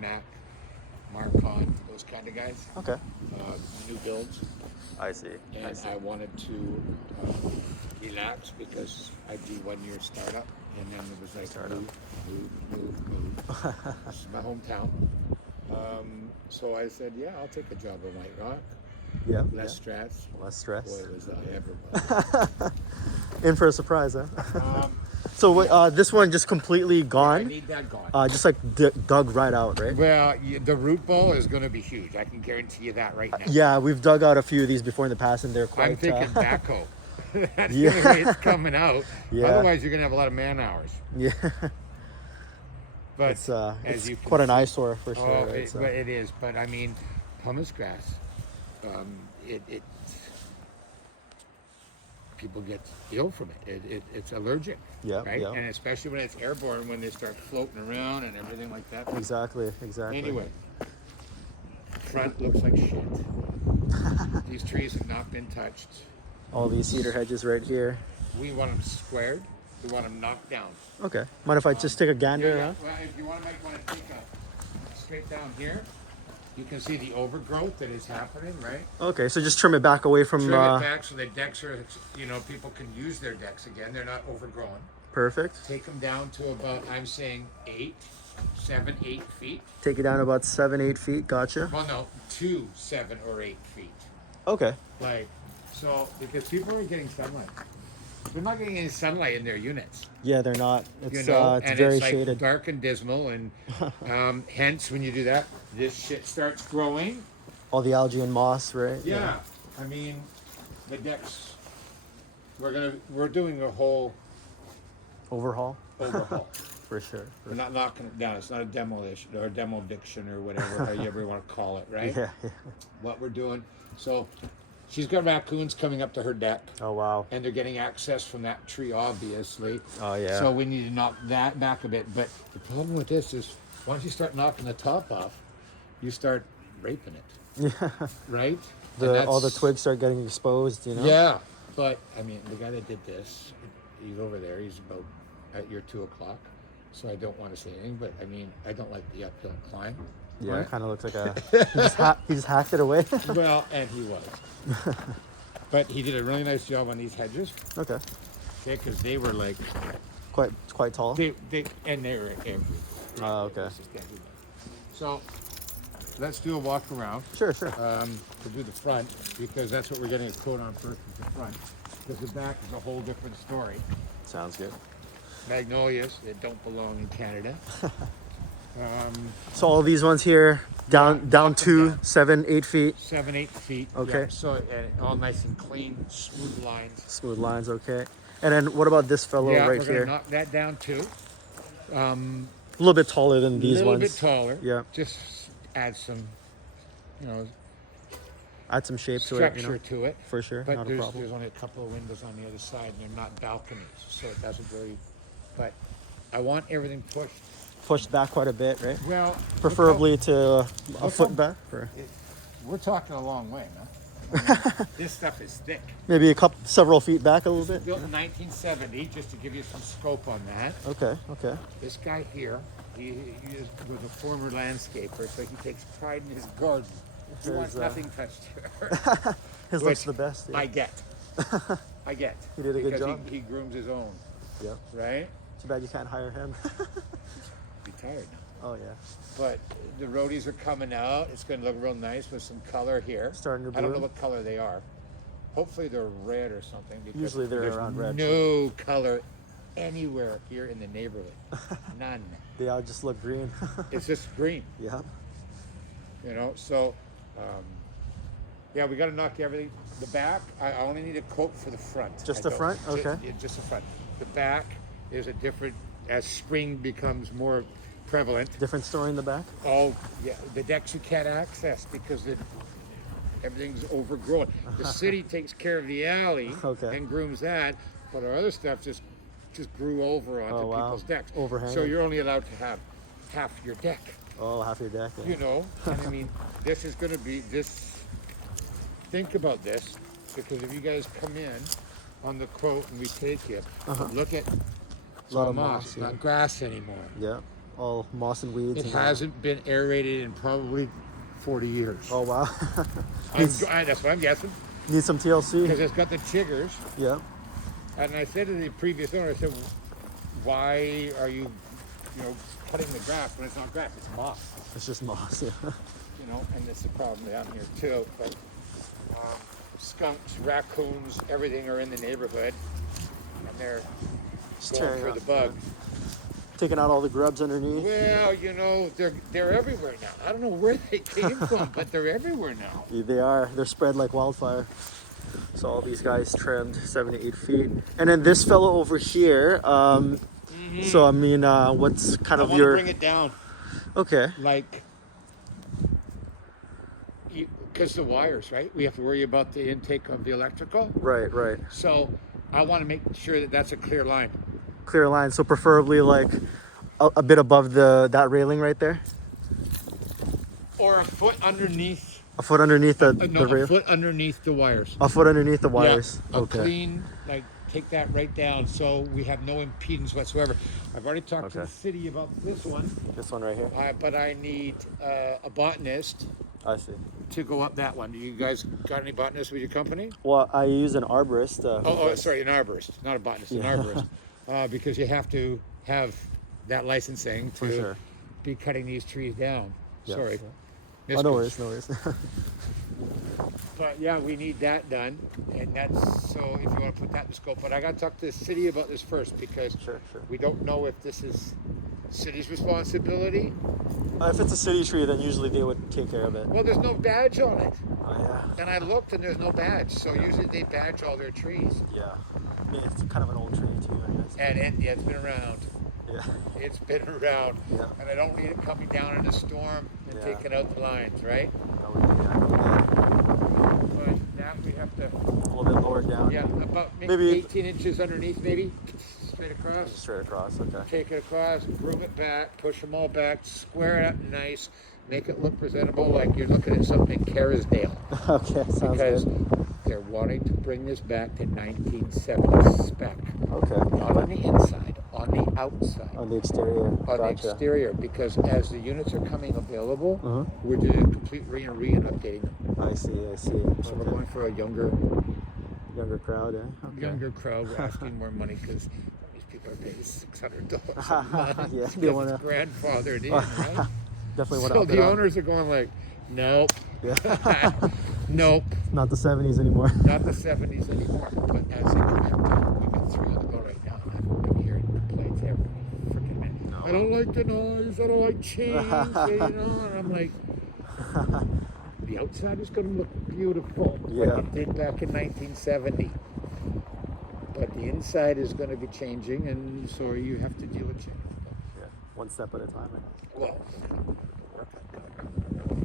Mac, Marcon, those kind of guys. Okay. New builds. I see. And I wanted to relax because I do 1 year startup, and then it was like move. This is my hometown. So I said, yeah, I'll take a job in White Rock. Yeah. Less stress. Less stress. Boy, was I ever. In for a surprise, huh? Um, So this one just completely I gone? need that gone. Just like dug right out, right? Well, the root ball is going to be huge. I can guarantee you that right now. Yeah, we've dug out a few of these before in the past, and they're quite. I'm thinking backhoe. That's Yeah. the way it's coming out. Yeah. Otherwise, you're going to have a lot of man hours. Yeah. But It's as you can quite an see- eyesore for sure. Oh, Right? So- it is. But I mean, pumice grass. It people get ill from it. It's allergic. Yeah, Right. yeah. And especially when it's airborne, when they start floating around and everything like that. Exactly. Anyway, front looks like shit. These trees have not been touched. All these cedar hedges right here. We want them squared. We want them knocked down. Okay. Mind if I just take a gander around? Well, if you want to take a straight down here, you can see the overgrowth that is happening, right? Okay, so just trim it back away from. Trim it back so the decks are, people can use their decks again. They're not overgrown. Perfect. Take them down to about, I'm saying 7, 8 feet. Take it down about 7, 8 feet. Gotcha. Well, no, 2, 7 or 8 feet. Okay. So because people are getting sunlight. They're not getting any sunlight in their units. Yeah, they're not. It's It's very it's like shaded. dark and dismal, and hence when you do that, this shit starts growing. All the algae and moss, right? Yeah, I mean, the decks. We're doing a whole Overhaul. overhaul. For sure. We're not knocking it down. It's not a demolition or a demolition or whatever how you ever want to call it, right? Yeah. What we're doing. So, she's got raccoons coming up to her deck. Oh wow. And they're getting access from that tree, obviously. Oh yeah. So we need to knock that back a bit. But the problem with this is, once you start knocking the top off, you start raping it. Yeah. Right? All the twigs start getting exposed, you know? Yeah. But, I mean, the guy that did this, he's over there. He's about at your 2 o'clock. So I don't want to say anything. But, I mean, I don't like the uphill climb. Yeah, right? it kind of looks like he just hacked it away. Well, and he was. But he did a really nice job on these hedges. Okay. Okay, because they were like... Quite tall. They were everywhere. Oh, okay. This is everywhere. So let's do a walk around. Sure. To do the front, because that's what we're getting a quote on first, is the front. Because the back is a whole different story. Sounds good. Magnolias that don't belong in Canada. So all these ones here, down to down. 7, 8 feet. 7, 8 feet. Okay. Yeah, so all nice and clean, smooth lines. Smooth lines, okay. And then what about this fellow Yeah, right we're gonna here? knock that down too. A little bit taller than these A little ones. bit taller. Yeah. Just add some, Add some shape structure to it, to it. For sure, But not a there's problem. only a couple of windows on the other side, and they're not balconies, so it doesn't really. But I want everything pushed. Pushed back quite a bit, right? Well, Preferably to a look foot how- back, or we're talking a long way, huh? I mean, this stuff is thick. maybe several feet back a little bit. Built in 1970, just to give you some scope on that. Okay. This guy here, he was a former landscaper, so he takes pride in his garden. He wants nothing touched here. His looks the best. Yeah. I get. He did a good because job. He grooms his own, Yeah. right? Too bad you can't hire him. Retired now. Oh yeah. But the roadies are coming out. It's going to look real nice with some color here. Starting to I don't know bloom. what color they are. Hopefully they're red or something. Because Usually they're there's around red. no color anywhere here in the neighborhood. None. They all just look green. It's just green. Yeah. So yeah, we got to knock everything. The back, I only need a quote for the front. Just I the don't- front? Okay. Just the front. The back is a different, as spring becomes more prevalent. Different story in the back. Oh, yeah, the decks you can't access because everything's overgrown. The city takes care of the alley Okay. and grooms that, but our other stuff just grew over onto Oh, wow. people's decks. Overhanging. So you're only allowed to have half your deck, Oh, half your deck. Yeah. And I mean, this is going to be this. Think about this, because if you guys come in on the quote and we take it, look at Lot of moss, moss, not yeah. grass anymore. Yeah. all moss and weeds. It and hasn't been aerated in probably 40 years. Oh wow. That's what I'm guessing. Need some TLC. Because it's got the chiggers. Yeah. And I said to the previous owner, I said, why are you cutting the grass when it's not grass? It's moss. It's just moss. Yeah. And this is a problem down here too. But skunks, raccoons, everything are in the neighborhood, and they're Just going tearing for up, the bug. Taking out all the grubs underneath. Well, they're everywhere now. I don't know where they came from, but they're everywhere now. Yeah, they are. They're spread like wildfire. So all these guys trimmed 7 to 8 feet, and then this fellow over here. So I mean, what's kind of I your? Want to bring it down. Okay. Like, because the wires, right? We have to worry about the intake of the electrical. Right. Right. So I want to make sure that that's a clear line. Clear line. So preferably like a bit above that railing right there. Or a foot underneath. A foot underneath the rail. A foot underneath the wires. A foot underneath the wires. Yeah, okay. Clean, take that right down so we have no impedance whatsoever. I've already talked to the city about this one. This one right here? But I need a botanist I see. to go up that one. Do you guys got any botanists with your company? Well, I use an arborist. Sorry, an arborist. Not a botanist, an arborist. Because you have to have that licensing to be cutting these trees down. Yeah. Sorry. Oh, no worries, no worries. But yeah, we need that done, and that's so if you want to put that in the scope. But I got to talk to the city about this first because Sure. we don't know if this is city's responsibility. If it's a city tree, then usually they would take care of it. Well, there's no badge on it. Oh, yeah. And I looked, and there's no badge. So usually they badge all their trees. Yeah. I mean, it's kind of an old tree too, I guess. And yeah, it's been around. Yeah. It's been around. Yeah. And I don't need it coming down in a storm and taking out the lines, right? That would be, yeah. But that we have to. A little bit lower down. Yeah, about maybe 18 inches underneath, maybe straight across. Straight across, okay. Take it across, groom it back, push them all back, square it up nice, make it look presentable like you're looking at something in Kerrisdale. Okay, sounds Because good. they're wanting to bring this back to 1970s spec. Okay. Not on the inside, on the outside. On the exterior. On the exterior, because as the units are coming available, we're doing a complete re and updating them. I see. So we're going for a younger crowd, eh? Okay. Younger crowd. We're asking more money because these people are paying $600 a month. Yeah, they want to grandfathered in, right? Definitely want to. So the owners are going like, nope, yeah. nope, Not the 70s anymore. not the 70s anymore. But as they come in, we've got 3 on the go right now. I'm hearing complaints every freaking minute. No. I don't like the noise. I don't like change. And I'm like. The outside is going to look beautiful, like it did back in 1970. But the inside is going to be changing, and so you have to deal with change. Yeah, one step at a time. I Well,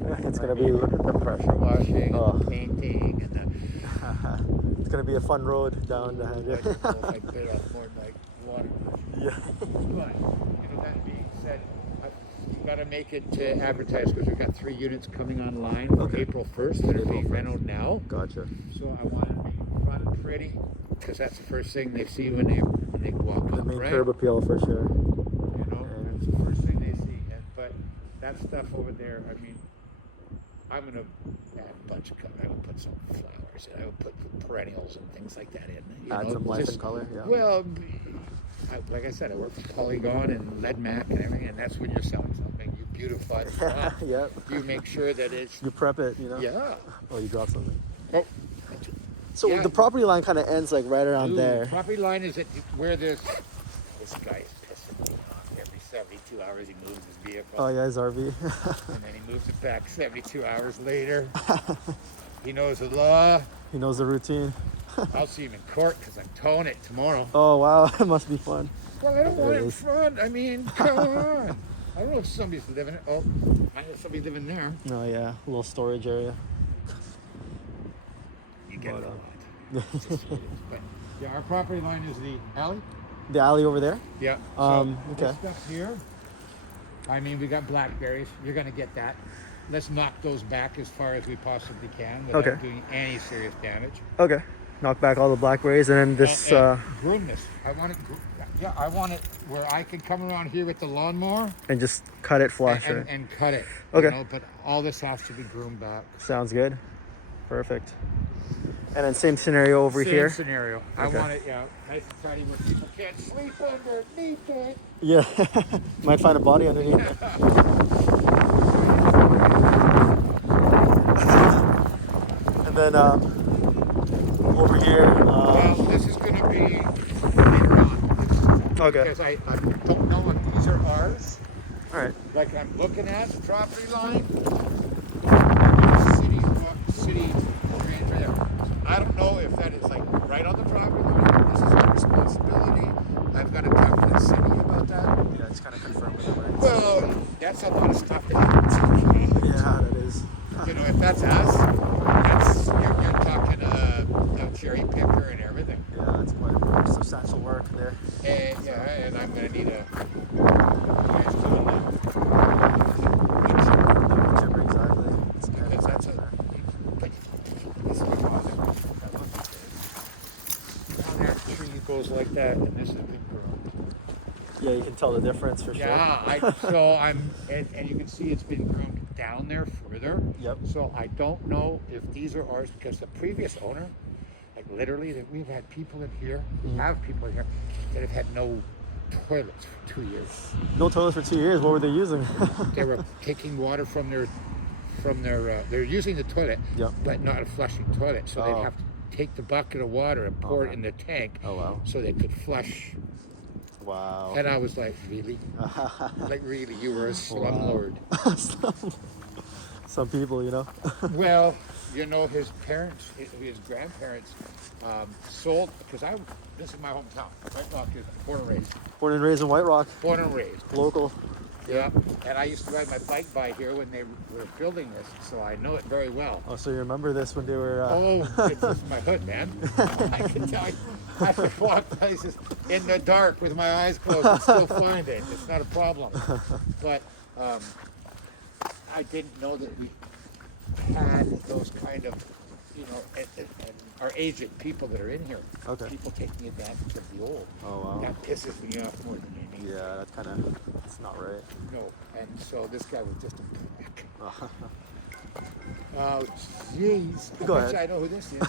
guess. It's going to be. Look at the pressure washing, and the painting, and it's going to be a fun road down the I bit off more than like water. Yeah. But that being said, we've got to make it to advertise because we've got 3 units coming online for April 1st that are being rented now. Gotcha. So I want to make it run pretty because that's the first thing they see when they walk The up, main right? curb appeal for sure. That's the first thing they see. But that stuff over there, I mean, I'm going to add a bunch of color. I will put some flowers in. I will put perennials and things like that in. Add some life and color, yeah. Well, like I said, I work for Polygon and Lead Mac and everything, and that's when you're selling something. You beautify it. Yeah. You make sure that it's... You prep it, Yeah. Oh, you drop something. Oh. So the property line kind of ends like right around there. The property line is at where this guy is pissing me off. Every 72 hours he moves his vehicle. Oh, yeah, his RV. And then he moves it back 72 hours later. He knows the law. He knows the routine. I'll see him in court because I'm towing it tomorrow. Oh, wow. It must be fun. Well, I don't want it in front. I mean, come on. I don't know if somebody's living it. Oh, I know somebody living there. Oh, yeah. A little storage area. You get it. But yeah, our property line is the alley. The alley over there? Yeah. Okay. This stuff here. I mean, we got blackberries. You're gonna get that. Let's knock those back as far as we possibly can without doing any serious damage. Okay. Knock back all the blackberries and then this. Groom this. I want it. Yeah, I want it where I can come around here with the lawnmower And just cut it flush, right? and cut it. Okay. You know, but all this has to be groomed back. Sounds good. Perfect. And then same scenario over Same here. scenario. I Okay. want it, yeah, nice and tidy where people can't sleep underneath it. Yeah. Might find a body underneath it. And then over here. Well, this is going to be later on. Okay. Because I don't know if these are ours. All right. Like I'm looking at the property line. City right there. I don't know if that is like right on the property line. This is our responsibility. I've got to talk to the city about that. Yeah, it's kind of confirmed with the rights. Well, that's a lot of stuff that happens. Yeah, that is. You know, if that's us, that's you're talking a cherry picker and everything. Yeah, that's quite substantial work there. And yeah, and I'm gonna need a. Guys doing that. Chipper, exactly. It's kind Because of that's a. But this is positive. Now that tree goes like that, and this has been grown. yeah, you can tell the difference for sure. Yeah, and you can see it's been grown down there further. Yep. So I don't know if these are ours because the previous owner, like literally, that we've had people in here, we have people in here that have had no toilets for 2 years. No toilets for 2 years. What were they using? They were taking water from their, they're using the toilet, Yep. but not a flushing toilet. So Oh. they'd have to take the bucket of water and pour it in the tank, Oh, wow. so they could flush. Wow. And I was like, really? Like, really? You were a slumlord. Some people, you know. Well, you know, his parents, his grandparents sold, because this is my hometown. White Rock is born and raised. Born and raised in White Rock. Born and raised. Local. Yeah. And I used to ride my bike by here when they were building this, so I know it very well. Oh, so you remember this when they were... Oh, it's my hood, man. I can tell you. I could walk places in the dark with my eyes closed and still find it. It's not a problem. But I didn't know that we had those kind of, you know, and our aged people that are in here. Okay. People taking advantage of the old. Oh, wow. That pisses me off more than anything. Yeah, that's kind of... It's not right. No. And so this guy was just a prick. Oh, jeez. Go I bet ahead. you I know who this is.